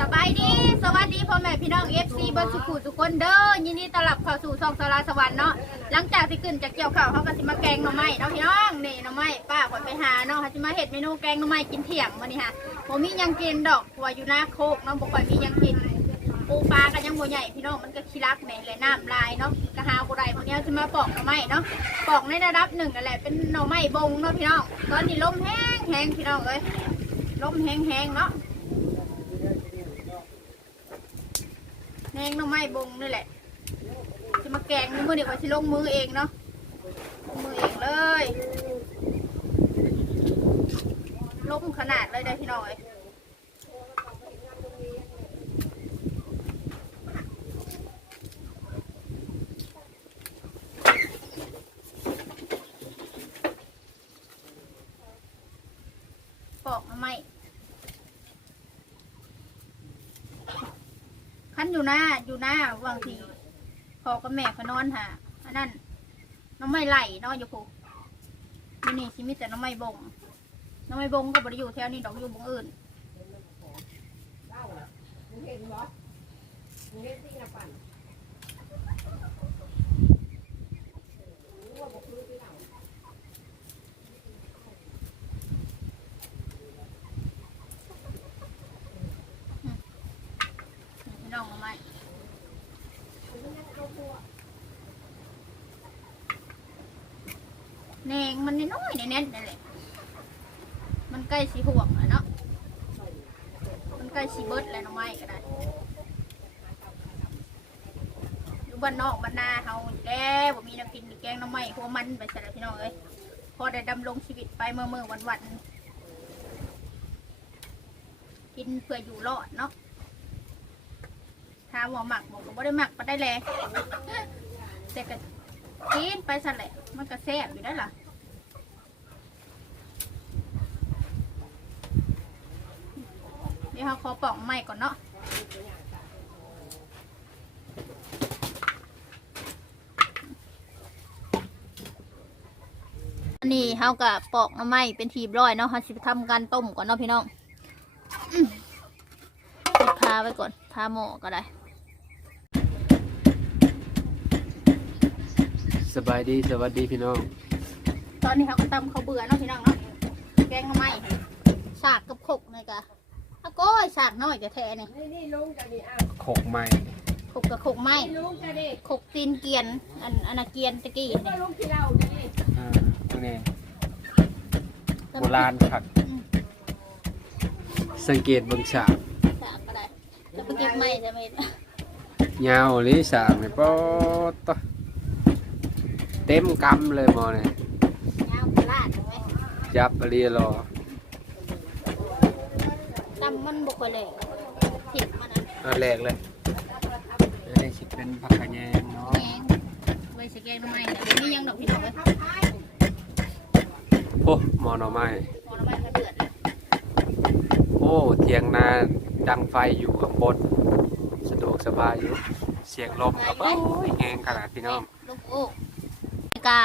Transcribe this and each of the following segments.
สบายดี สวัสดีพ่อแม่พี่น้อง FC เบนสุขุทุกคนเด้อยินดีต้อนรับเข้าสู่ช่องสาราสวรรค์เนาะหลังจากที่ขึ้นจากเกี่ยวข้าวเขาก็สิมาแกงหน่อไม้เนาะพี่น้องนี่หน่อไม้ป้าขวัญไปหาเนาะเขาสิมาเฮ็ดเมนูแกงหน่อไม้กินเที่ยงวันนี้ฮะผมมียังกินดอกเพราะว่าอยู่หน้าโคกเนาะบ่ค่อยมียังกินปูปลาก็ยังบ่ใหญ่พี่น้องมันก็ขี้รักแหม่และน้ำลายเนาะกระหาบ่ได้พวกนี้สิมาปอกหน่อไม้เนาะปอกในระดับหนึ่งนั่นแหละเป็นหน่อไม้บงเนาะพี่น้องตอนนี้ลมแห้งแห้งพี่น้องเอ้ยลมแห้งแห้งเนาะ แห้งหน้ำไม้บงนี่แหละ จะมาแกงมือเดี๋ยวว่าสิลงมือเองเนาะลงมือเองเลยล้มขนาดเลยได้พี่น้องเอ้ยปอกหน้ำไม้ คัน อยู่หน้าอยู่หน้าบางทีพอกับแม่เขานอนหาอันนั้นน้องไม่ไหลเนาะอยู่ผูนี่นี่ชิมิแต่น้องไม่บงน้องไม่บงก็บริอยู่แถวนี้ดอกอยู่บงอื่นพี่น้องน้องไม่ แนงมันน้อยๆแน่นๆนั่นแหละมันใกล้สีห่วงแล้วเนาะ มันใกล้สีเบิดแล้วน้องไม้ก็ได้อยู่บ้านนอกบ้านนาเฮาอยู่แล้วบ่มีน้ำกินมีแกงน้ำไม้หัวมันไปใส่ล้วพี่น้องเอ้ยพอได้ดำรงชีวิตไปเมื่อเมื่อวันวันกินเพื่ออยู่รอดเนาะ ถ้าว่าหมักบอกก็บ่ได้หมักมาได้แลแต่ก็กินไปสั่นแหละมันก็แซ่บอยู่ได้ล่ะเดี๋ยวเราขอปอกใหม่ก่อนเนาะนนี้เฮากับปอกมาไม้เป็นทีบร้อยเนาะเฮาสิทำการต้มก่อนเนาะพี่น้องอืมกดคาไว้ก่อนคาหม้อก็ได้ สบายดีสวัสดีพี่น้องตอนนี้เขาก็ตำเขาวเบื่อเนาะพี่น้องเนาะแกงทำไมสากกับขกเลยกะอะโก้ยสากน้อยจะแท้เนี่ยนี่นี่ลุงจะนี่อะโขกใหม่ขกกับขกไม้นี่ลุงจะนี่ขกตีนเกรียนอันอันนะเกรียนตะกี้ก็เนี่ยลุงที่เราจะนี่อ่านี่โบราณคักสังเกตเบิ่งฉากสากก็ได้จะไปเก็บไม้จะไม่ ยาวหรือฉากนี่ป๊อดตะ เต็มกำเลยหมอนี่ยาวกระลาดถูกไหมจับอรีรอตำมันบุกไปเลยถิบมันอันอันแรกเลยอันนี้สิเป็นผักกะแยงเนาะแกงไว้ใส่แกงทำไมเนี่ยเดี๋ยวนี้ยังดอกพี่น้องเลยโอ้หมอหน่อไม้พอน้ำมันก็เดือดแล้วโอ้เทียงนาดังไฟอยู่ข้างบนสะดวกสบายอยู่เสียงลมก็โอ้ยแหงขนาดพี่น้องลูกโอ้ กา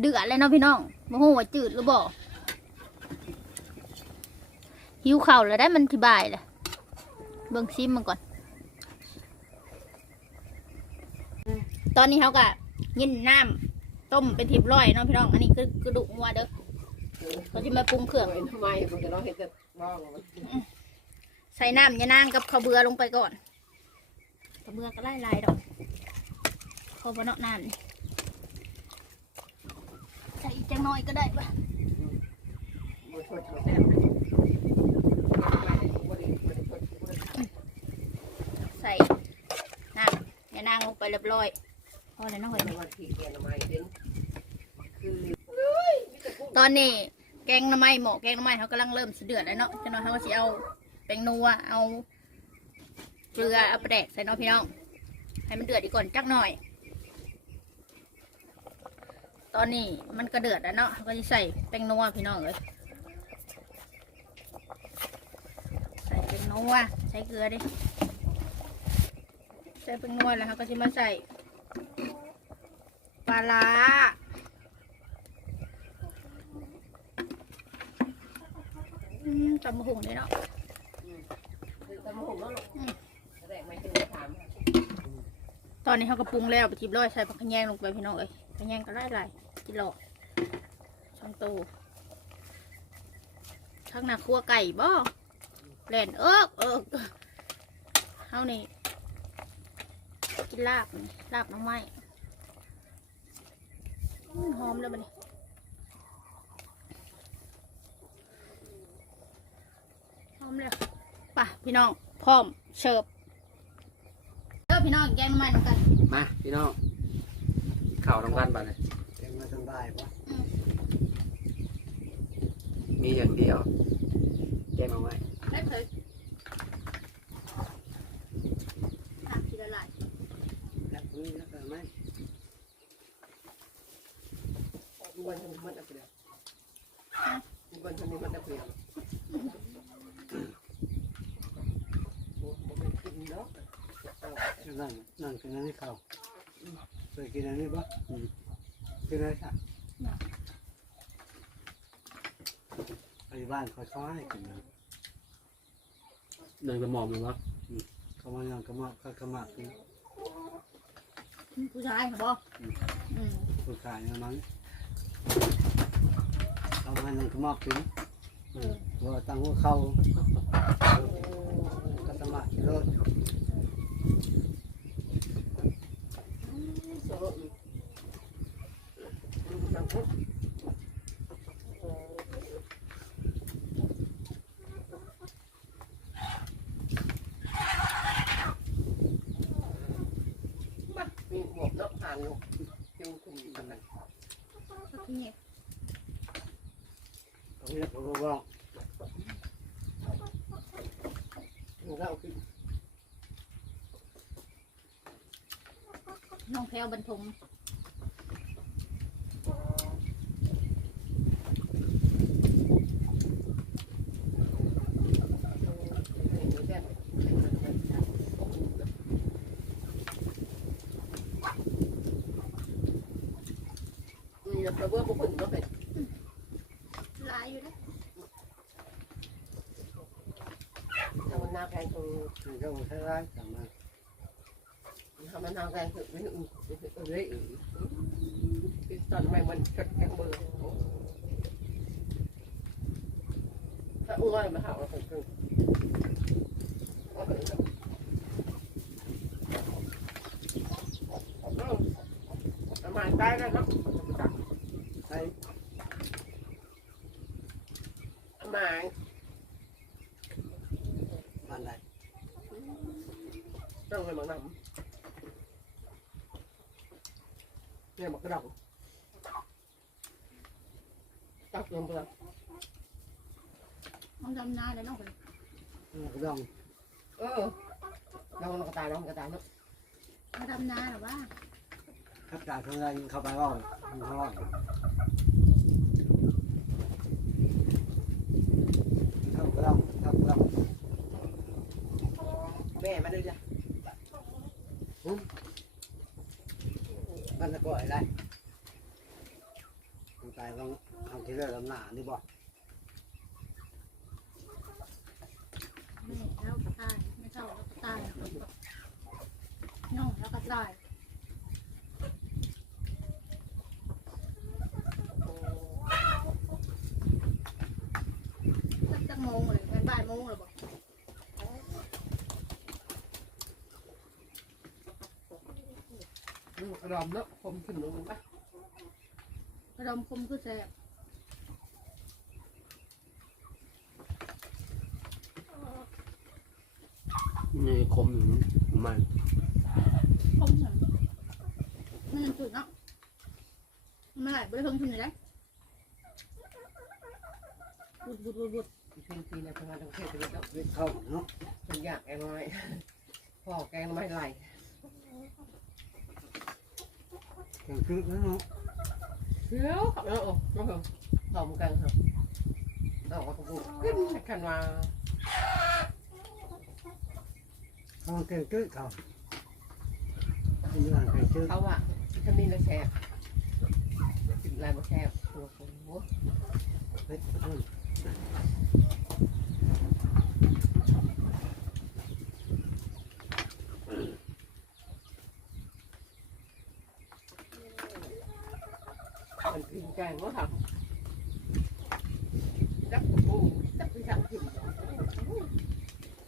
เดือดเลยเนาะพี่น้องโมโหว่าจืดหรือบ่หิวเข่าวแล้วได้มันที่บายเลยเบิ่งซิมมันก่อน ตอนนี้เขากะยินน้ำต้มเป็นทิบร้อยเนาะพี่น้อง อันนี้คือกระดูกงัวเด้อเขาจะมาปรุงเครื่องทำไมผมจะต้องเห็นแต่บ้องมันใส่น้ำยานางกับข้าวเบือลงไปก่อนข้าวเบือก็ไล่ลายดอกข้าวบะนาะน้ำนี่ ส่อีกจังน้อยก็ได้ปะมันชดเขาแซ่บใส่น้ำยานางลงไปเรียบร้อยพอแล้วเนาะเฮ้ยมันขี่เกียตอนนี้แกงน้ำไม้หมอแกงน้ำไม้เขากำลังเริ่มสเดือดแล้วเนาะจะน้อยเขาก็สิเอาแป้งนัวเอาเกลือเอาปลาแดกใส่เนาะพี่น้องให้มันเดือดอีกก่อนจักหน่อย ตอนนี้มันกระเดือดแล้วเนาะก็จะใส่แป้งนัวพี่น้องเลยใส่แป้งนัวใช้เกลือดิใส่แป้งนัวแล้วเขาก็จะมาใส่ปลาร้าจำมะฮุงได้เนาะจำหุงแล้วหรอตอนนี้เขาก็ปรุงแล้วไปทิบร้อยใส่ผักแยงลงไปพี่น้องเลยผักขยงก็ได้หลาย กิโลช่องโตทั้งหน้าครัวไก่บ่แล่นเอิกเอิกเฮานี่กินลาบนี่ลาบน้ำไม้หอมเลยบัดนี้หอมเลยป่ะพี่น้องพร้อมเสิร์ฟเด้อพี่น้องแกงน้ำม้นกันมาพี่น้องข่าวทำกันบ้านเลย บายปะมีอย่างเดียวแกงมาไว้ได้เลยทำทีละลายแล้วพื้นแล้วก็ไม่วันนี้มันจะเปลี่ยนวันนี้มันจะเปลี่ยนโอ้ผมไม่กินเนาะนั่นนั่นกินอันนี้ข้าวเคยกินอันนี้ปะกิ นอะไรสักไปบ้านเขาเขาให้กินนะเดินกระหม่อมเลยวะเขามายังกระมาเขากระมากินผู้ชายค่ะบออืมผู้ขายนะมั้งเขามายังกระมากินเออว่าตั้งหัวเข้าก็สมัครรถ มีหมวกนกผ่านอยู่ยังคุมกันนะ ก็คือเนี่ย เขาเรียกว่าว่า มันก็เอาขึ้น น้องแพลวบรรทมมีแต่เบื่อพวกคนก็เป็นลายอยู่นะทำมันนาแพงคือมันก็ใช้ร้ายสามารถ ทำมันนาแพงคือไม่อือเฮ้ยตอนไม่มันชดแกงเบอร์ถ้าอ้วนมาหาเราคงคือประมาณได้แล้วเนาะ ใช้ ประมาณ พันไร ต้องเลยมังนำเนี่ยมันกระดองตักลงไป น้องดำนาเลยน้องคนกระดองเออลองกระต่ายลองกระต่ายเนาะมาดำนาหรอว่าขับจากทางไรเข้าไปว่าเขาว่าเข้ากระดองเข้ากระดองแม่มาดูจ้ะมันจะก่อยได้ตายต้องทำที่เรื่องลำหนานี่บอก แม่แล้วก็ตายไม่ เท่าแล้วก็ตายน้องแล้วก็ตายสักจังโมงเลยเป็นบ่ายโมงเลยบอกกระดอมเนาะผมขึ้นลงไปกระดมคมคือแสบ นี่คมอยู่มันคมเหมือนมันยังจุดเนาะมันไหลไปเพิ่งขึ้นเลยได้บุดบุดบุดบุดเพิ่งทีนะทำงานทางเทศเลยเนาะวิเข้าเนาะเป็นยากแกงน้อยพ่อแกงไม่ไหลแข่งคือเนาะเดี๋ยวเออโอ้โหพร้อมกันครับเอากระปุกขึ้นกันมา เขาแข่งคือเขาเป็นอย่างแข่งคือเขาอะถ้ามีแล้วแซ่บกินอะไรมาแซ่บโอ้โหเฮ้ย แกงก็ทำจับปูจับไปทำกิน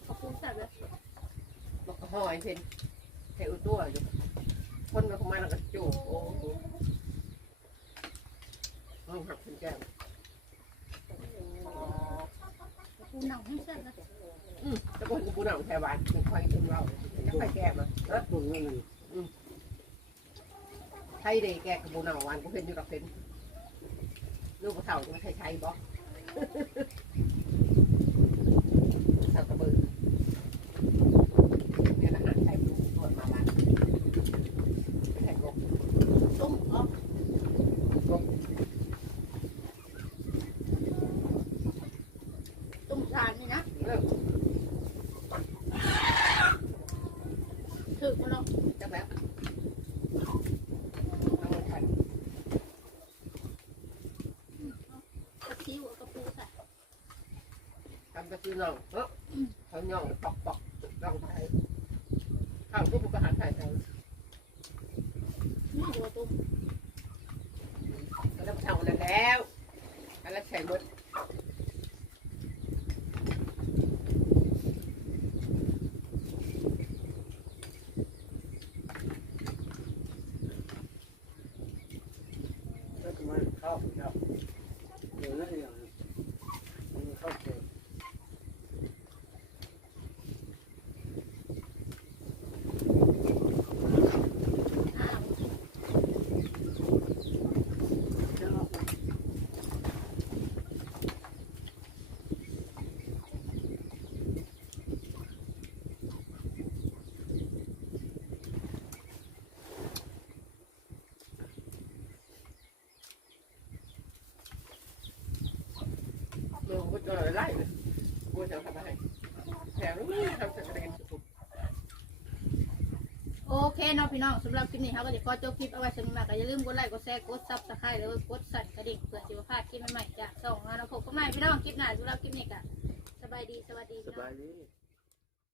ขอบคุณสัตว์เลย มันก็ หอยเช่นเทอุตัวอยู่คนมันเข้ามาแล้วก็จูบโอ้โหห้องหักเป็นแก้วขอบคุณหนังให้สัตว์เลยอืมแล้วก็เห็นกูหนังแถวบ้านเป็นคอยถึงเราจะไปแก้มาเออปรุงนั่นน่ะไทยเดย์แกกับบูหนังวันก็เห็นอยู่กับเป็นลูกกระเท่าจะไม่ใช่ไทยบอกเท่ากระเบือเนี่ยอาหารไทยปรุงตัวมาบ้านแข่งกบ ต้มออกต้มทานนี่นะ เริ่ม ถึกมันเนาะ จับแล้วเอามาขัน กระชิวกระปูใส่ ทำกระซื้อ น่องเออเขาน่องปอกปอกลองไทยข้าวทุกอาหารไทยไทย นี่ตัวต้ม แล้วเท่านั้นแล้วอันละใส่หมด แล้วก็มาเข้าครับเดี๋ยวนั่นอย่างนี้มันเข้าเกิด อ้าว ลงก็จะไล่เลยกูจะทำอะไรแถวนี้ทำเสร็จแล้วโอเคเนาะพี่น้องสำหรับคลิปนี้เขาก็จะขอจบคลิปเอาไว้สำหรับก็อย่าลืมกดไลค์กดแชร์กดซับสไครต์แล้วกดสั่นกระดิ่งเพื่อจะมาพลาดคลิปใหม่ๆจากช่องเราพบกันใหม่พี่น้องคลิปหน้าสำหรับคลิปนี้ก็สบายดีสวัสดีสพี่น้องบายดี